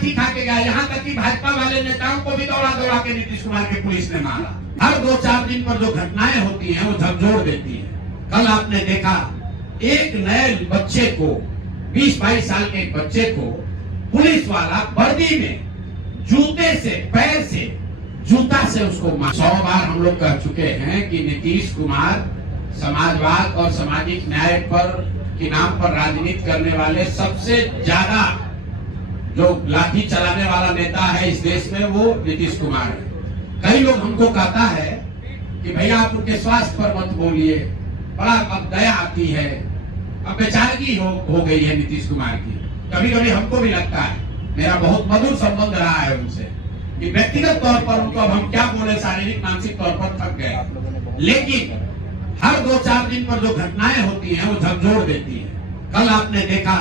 खा के गया। यहाँ तक कि भाजपा वाले नेताओं को भी दौड़ा दौड़ा के नीतीश कुमार की पुलिस ने मारा। हर 2-4 दिन पर जो घटनाएं होती हैं वो झकझोर देती है। कल आपने देखा एक नए बच्चे को, 20-22 साल के एक बच्चे को पुलिस वाला वर्दी में जूते से, पैर से, जूता से उसको मारा। 100 बार हम लोग कह चुके हैं कि नीतीश कुमार समाजवाद और सामाजिक न्याय पर के नाम पर राजनीति करने वाले सबसे ज्यादा जो लाठी चलाने वाला नेता है इस देश में, वो नीतीश कुमार है। कई लोग हमको कहता है कि भैया आप उनके स्वास्थ्य पर मत बोलिए, बड़ा अब दया आती है, अब बेचारगी हो गई है नीतीश कुमार की। कभी कभी हमको भी लगता है, मेरा बहुत मधुर संबंध रहा है उनसे, कि व्यक्तिगत तौर पर उनको अब हम क्या बोले, शारीरिक मानसिक तौर पर थक गए। लेकिन हर 2-4 दिन पर जो घटनाएं होती हैं वो झकझोर देती है। कल आपने देखा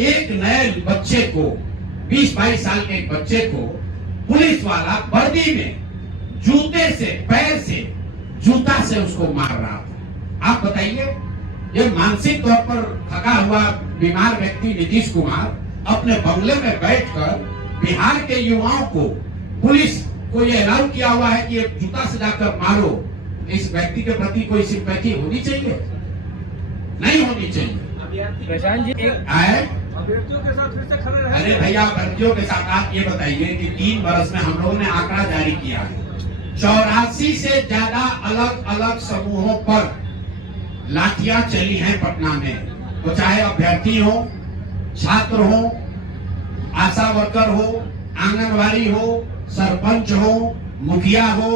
एक नए बच्चे को, 20-22 साल के एक बच्चे को पुलिस वाला वर्दी में जूते से, पैर से, जूता से उसको मार रहा था। आप बताइए, ये मानसिक तौर पर थका हुआ बीमार व्यक्ति नीतीश कुमार अपने बंगले में बैठकर बिहार के युवाओं को, पुलिस को ये अलाउ किया हुआ है कि जूता से जाकर मारो। इस व्यक्ति के प्रति कोई सिंपैथी होनी चाहिए? नहीं होनी चाहिए। प्रशांत जी अभ्यर्थियों के साथ फिर से खड़े रहे। अरे भैया, अभ्यर्थियों के साथ आप ये बताइए कि 3 वर्ष में हम लोगों ने आंकड़ा जारी किया है, 84 से ज्यादा अलग अलग समूहों पर लाठियां चली हैं पटना में। तो चाहे अभ्यर्थी हो, छात्र हो, आशा वर्कर हो, आंगनबाड़ी हो, सरपंच हो, मुखिया हो,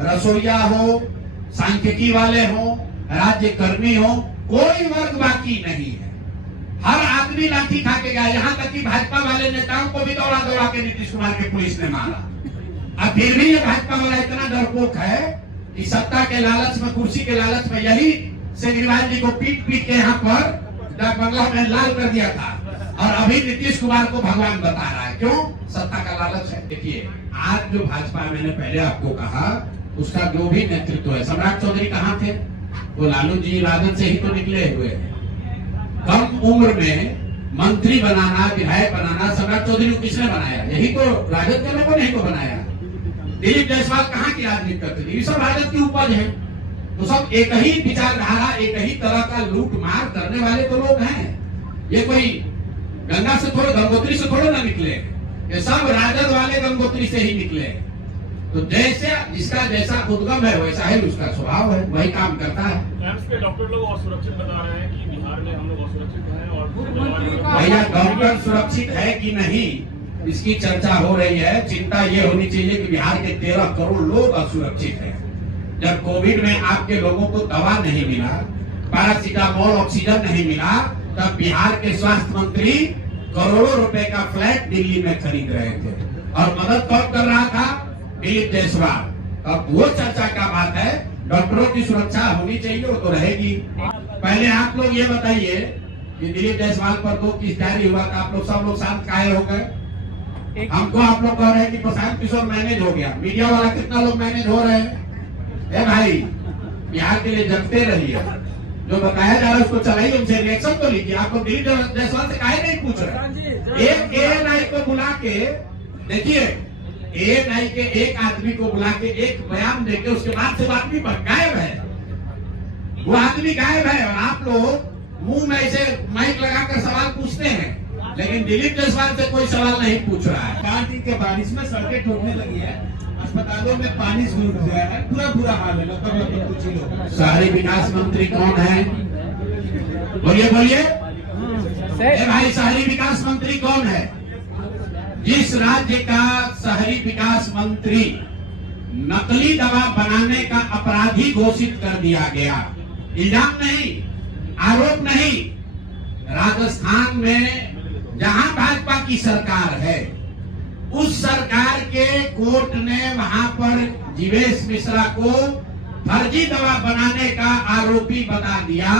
रसोईया हो, सांख्यिकी वाले हो, राज्य कर्मी हो, कोई वर्ग बाकी नहीं है। हर आदमी लाठी खा के गया। यहाँ तक कि भाजपा वाले नेताओं को भी दौड़ा दौड़ा के नीतीश कुमार की पुलिस ने मारा। अब फिर भी ये भाजपा वाला इतना डरपोक है कि सत्ता के लालच में, कुर्सी के लालच में, यही केजरीवाल जी को पीट पीट के यहाँ पर बंगला में लाल कर दिया था, और अभी नीतीश कुमार को भगवान बता रहा है। क्यों? सत्ता का लालच है। देखिए, आज जो भाजपा, मैंने पहले आपको कहा, उसका जो भी नेतृत्व है, सम्राट चौधरी कहाँ थे? वो लालू जी राजद से ही तो निकले हुए हैं। कम उम्र में मंत्री बनाना, विधायक बनाना सम्राट चौधरी को किसने बनाया? यही तो राजद के लोगों ने ही तो बनाया। दिलीप जायसवाल कहाँ की राजनीति करते थे? ये सब राजद की उपज है। तो सब एक ही विचारधारा, एक ही तरह का लूट मार करने वाले तो लोग हैं। ये कोई गंगा से थोड़े, गंगोत्री से थोड़े ना निकले, ये सब राजद वाले गंगोत्री से ही निकले। तो जैसे जिसका जैसा उद्गम है वैसा ही उसका स्वभाव है, वही काम करता है। एम्स के डॉक्टर लोग असुरक्षित बता रहे हैं कि बिहार में हम लोग असुरक्षित हैं, और भैया डॉक्टर सुरक्षित है कि नहीं, इसकी चर्चा हो रही है। चिंता ये होनी चाहिए कि बिहार के 13 करोड़ लोग असुरक्षित हैं। जब कोविड में आपके लोगों को दवा नहीं मिला, पैरासीटामोल, ऑक्सीजन नहीं मिला, तब बिहार के स्वास्थ्य मंत्री करोड़ों रुपए का फ्लैट दिल्ली में खरीद रहे थे, और मदद कौन कर रहा था? दिलीप जायसवाल। अब वो चर्चा का बात है। डॉक्टरों की सुरक्षा होनी चाहिए, वो तो रहेगी। पहले आप लोग ये बताइए कि दिलीप जायसवाल पर तो किस जारी हुआ था, आप लोग सब लोग शांत काहे हो गए? हमको आप लोग कह रहे हैं कि प्रशांत किशोर मैनेज हो गया। मीडिया वाला कितना लोग मैनेज हो रहे हैं? ए भाई, बिहार के लिए जगते रहिए, जो बताया जा रहा है उसको चलाइए, उनसे रिएक्शन तो लीजिए। आप लोग दिलीप जायसवाल से काहे नहीं पूछ रहे? एक एएनआई को बुला के देखिए, एएनआई के एक आदमी को बुला के एक बयान देके उसके बाद से आदमी गायब है। वो आदमी गायब है, और आप लोग मुंह में ऐसे माइक लगाकर सवाल पूछते हैं, लेकिन दिलीप जायसवाल से कोई सवाल नहीं पूछ रहा है। 4 दिन के बारिश में सड़कें ठोकने लगी है, अस्पतालों में पानी घुस गया है, पूरा बुरा हाल है। लगभग कुछ ही लोग। शहरी विकास मंत्री कौन है? बोलिए बोलिए भाई, शहरी विकास मंत्री कौन है? जिस राज्य का शहरी विकास मंत्री नकली दवा बनाने का अपराधी घोषित कर दिया गया, इल्जाम नहीं, आरोप नहीं, राजस्थान में जहां भाजपा की सरकार है, उस सरकार के कोर्ट ने वहां पर जीवेश मिश्रा को फर्जी दवा बनाने का आरोपी बता दिया।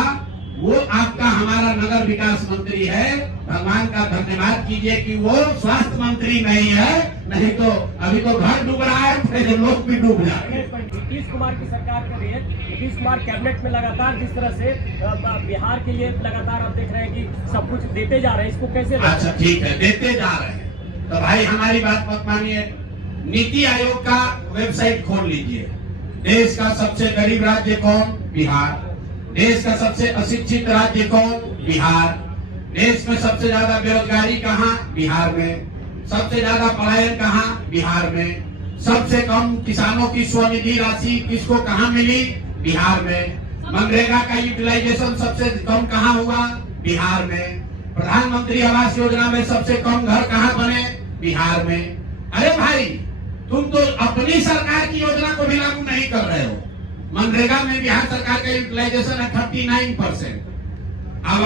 वो आपका हमारा नगर विकास मंत्री है। भगवान का धन्यवाद कीजिए कि वो स्वास्थ्य मंत्री नहीं है, नहीं तो अभी तो घर डूब रहा है, फिर लोग भी डूब जाएंगे। नीतीश कुमार की सरकार कर रही है, नीतीश कुमार कैबिनेट में लगातार जिस तरह से बिहार के लिए लगातार आप देख रहे हैं कि सब कुछ देते जा रहे हैं, इसको कैसे? अच्छा ठीक है, देते जा रहे हैं, तो भाई हमारी बात मत मानिए, नीति आयोग का वेबसाइट खोल लीजिए। देश का सबसे गरीब राज्य कौन? बिहार। देश का सबसे अशिक्षित राज्य कौन? बिहार। देश में सबसे ज्यादा बेरोजगारी कहाँ? बिहार में। सबसे ज्यादा पलायन कहाँ? बिहार में। सबसे कम किसानों की स्वनिधि राशि किसको कहाँ मिली? बिहार में। मनरेगा का यूटिलाइजेशन सबसे कम कहाँ हुआ? बिहार में। प्रधानमंत्री आवास योजना में सबसे कम घर कहाँ बने? बिहार में। अरे भाई, तुम तो अपनी सरकार की योजना को भी लागू नहीं कर रहे हो। मनरेगा में बिहार सरकार का यूटिलाइजेशन है 39%। अब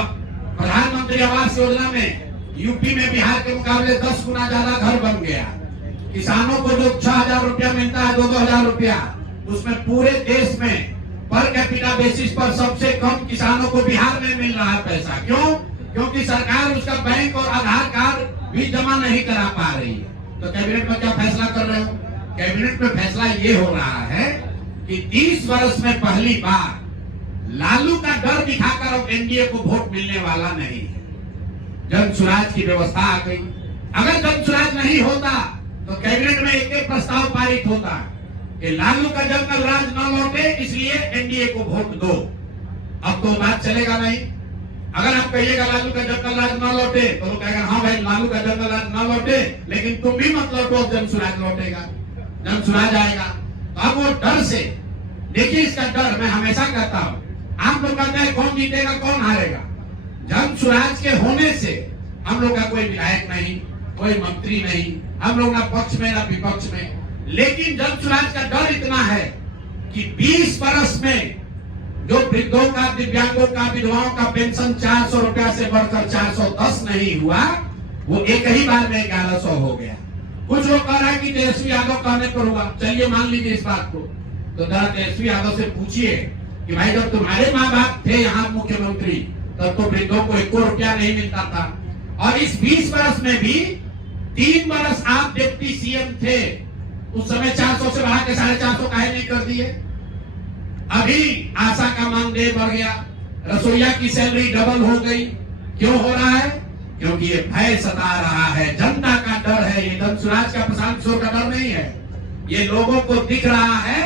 प्रधानमंत्री आवास योजना में यूपी में बिहार के मुकाबले 10 गुना ज्यादा घर बन गया। किसानों को जो 6,000 रुपया मिलता है, 2,000 रुपया, उसमें पूरे देश में पर कैपिटा बेसिस पर सबसे कम किसानों को बिहार में मिल रहा है पैसा। क्यों? क्योंकि सरकार उसका बैंक और आधार कार्ड भी जमा नहीं करा पा रही है। तो कैबिनेट में क्या फैसला कर रहे हो? कैबिनेट में फैसला ये हो रहा है कि 30 वर्ष में पहली बार लालू का डर दिखाकर अब एनडीए को वोट मिलने वाला नहीं है। जन सुराज की व्यवस्था आ गई। अगर जन सुराज नहीं होता तो कैबिनेट में एक प्रस्ताव पारित होता कि लालू का जंगल राज न लौटे, इसलिए एनडीए को वोट दो। अब तो बात चलेगा नहीं। अगर आप कहिएगा लालू का जंगल राज न लौटे तो वो कहेगा हाँ भाई लालू का जंगल राज न लौटे, लेकिन तुम भी मत लौटो, जन सुराज लौटेगा, जन सुराज आएगा। तो अब वो डर से, देखिए इसका डर मैं हमेशा कहता हूँ, आप लोग कहते हैं कौन जीतेगा कौन हारेगा। जन सुराज के होने से हम लोग का कोई विधायक नहीं, कोई मंत्री नहीं, हम लोग ना पक्ष में ना विपक्ष में, लेकिन जन सुराज का डर इतना है कि 20 वर्ष में जो वृद्धों का, दिव्यांगों का, विधवाओं का पेंशन 400 रुपया से बढ़कर 410 नहीं हुआ, वो एक ही बार में 1100 हो गया। कुछ लोग कह रहे हैं कि तेजस्वी यादव कहने पर हुआ। चलिए मान लीजिए इस बात को, तो जरा तेजस्वी यादव से पूछिए कि भाई जब तुम्हारे माँ बाप थे यहाँ मुख्यमंत्री तब तो वृद्धों को 1 रुपया नहीं मिलता था, और इस 20 वर्ष में भी 3 वर्ष आप डिप्टी सीएम थे, उस समय 400 से बढ़ा के 450 काहे नहीं कर दिए? अभी आशा का मानदेय बढ़ गया, रसोईया की सैलरी डबल हो गई। क्यों हो रहा है? क्योंकि ये भय सता रहा है, जनता का डर है। ये जन सुराज का, प्रशांत किशोर का डर नहीं है। ये लोगों को दिख रहा है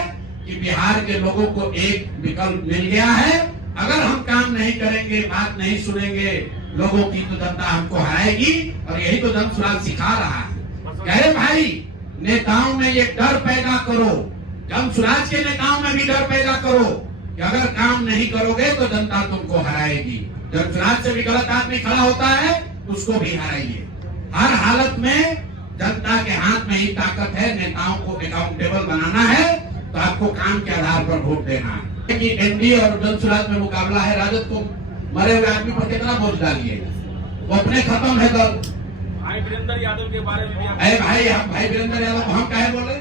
कि बिहार के लोगों को एक विकल्प मिल गया है। अगर हम काम नहीं करेंगे, बात नहीं सुनेंगे लोगों की, तो जनता हमको हराएगी। और यही तो जन सुराज सिखा रहा है। कह रहे भाई नेताओं में ये डर पैदा करो, जन सुराज के नेताओं में भी डर पैदा करो कि अगर काम नहीं करोगे तो जनता तुमको हराएगी। जन सुराज से भी गलत आदमी खड़ा होता है, उसको भी हराइए। हर हालत में जनता के हाथ में ही ताकत है। नेताओं को अकाउंटेबल बनाना है तो आपको काम के आधार पर वोट देना है। कि एनडीए और जन सुराज में मुकाबला है, राजद को मरे हुए आदमी पर कितना बोझ डालिएगा? वो अपने खत्म है दल। भाई वीरेंद्र यादव के बारे में भाई वीरेंद्र यादव को हम काहे बोले?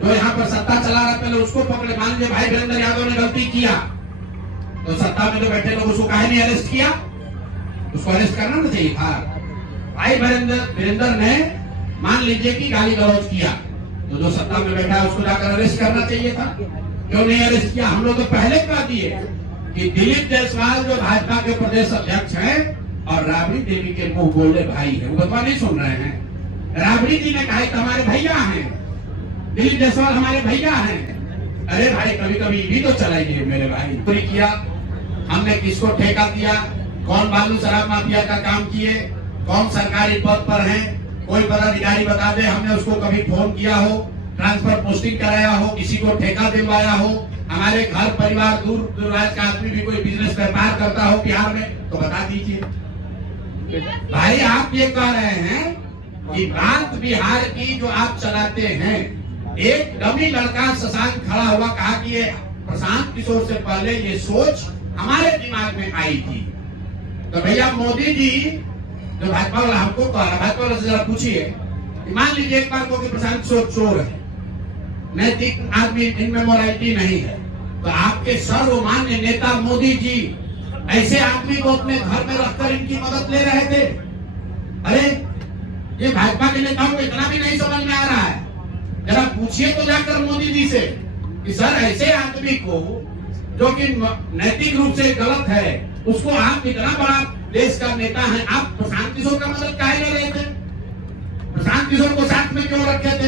जो यहाँ पर सत्ता चला रहा पहले उसको पकड़े। मान लीजिए भाई वीरेंद्र यादव ने गलती किया तो सत्ता में जो बैठे लोग उसको काहे नहीं अरेस्ट किया? उसको अरेस्ट करना ना चाहिए था। भाई वीरेंद्र ने मान लीजिए कि गाली गलौज किया तो जो सत्ता में बैठा है उसको जाकर अरेस्ट करना चाहिए था। क्यों नहीं अरेस्ट किया? हम लोग तो पहले कह दिए कि दिलीप जायसवाल जो भाजपा के प्रदेश अध्यक्ष हैं और राबड़ी देवी के मुंह बोले भाई है, वो बतवा नहीं सुन रहे हैं। राबड़ी जी ने कहा हमारे भैया हैं, दिलीप जायसवाल हमारे भैया हैं। अरे भाई कभी कभी भी तो चलाइए मेरे भाई। पूरी किया हमने, किसको ठेका दिया, कौन बालू शराब माफिया का काम किए, कौन सरकारी पद पर हैं, कोई पदाधिकारी बता दे हमने उसको कभी फोन किया हो, ट्रांसफर पोस्टिंग कराया हो, किसी को ठेका दिलवाया हो। हमारे घर परिवार दूर दराज का आदमी भी कोई बिजनेस व्यापार करता हो बिहार में तो बता दीजिए। भाई आप ये कह रहे हैं कि बात बिहार की जो आप चलाते हैं, एक डमी लड़का शशांक खड़ा हुआ, कहा कि ये प्रशांत किशोर से पहले ये सोच हमारे दिमाग में आई थी। तो भैया मोदी जी जो भाजपा वाला हमको कह रहा, भाजपा वाला से जरा पूछिए, मान लीजिए एक बार को कि प्रशांत किशोर चोर है, नैतिक आदमी, इनमें मोरालिटी नहीं है, तो आपके सर्वमान्य नेता मोदी जी ऐसे आदमी को अपने घर में रखकर इनकी मदद ले रहे थे। अरे ये भाजपा के नेताओं को इतना भी नहीं समझ में आ रहा है। जरा पूछिए तो जाकर मोदी जी से कि सर ऐसे आदमी को जो कि नैतिक रूप से गलत है, उसको आप इतना बड़ा देश का नेता है, आप प्रशांत किशोर का मदद काहे ले रहे थे? प्रशांत किशोर को साथ में क्यों रखे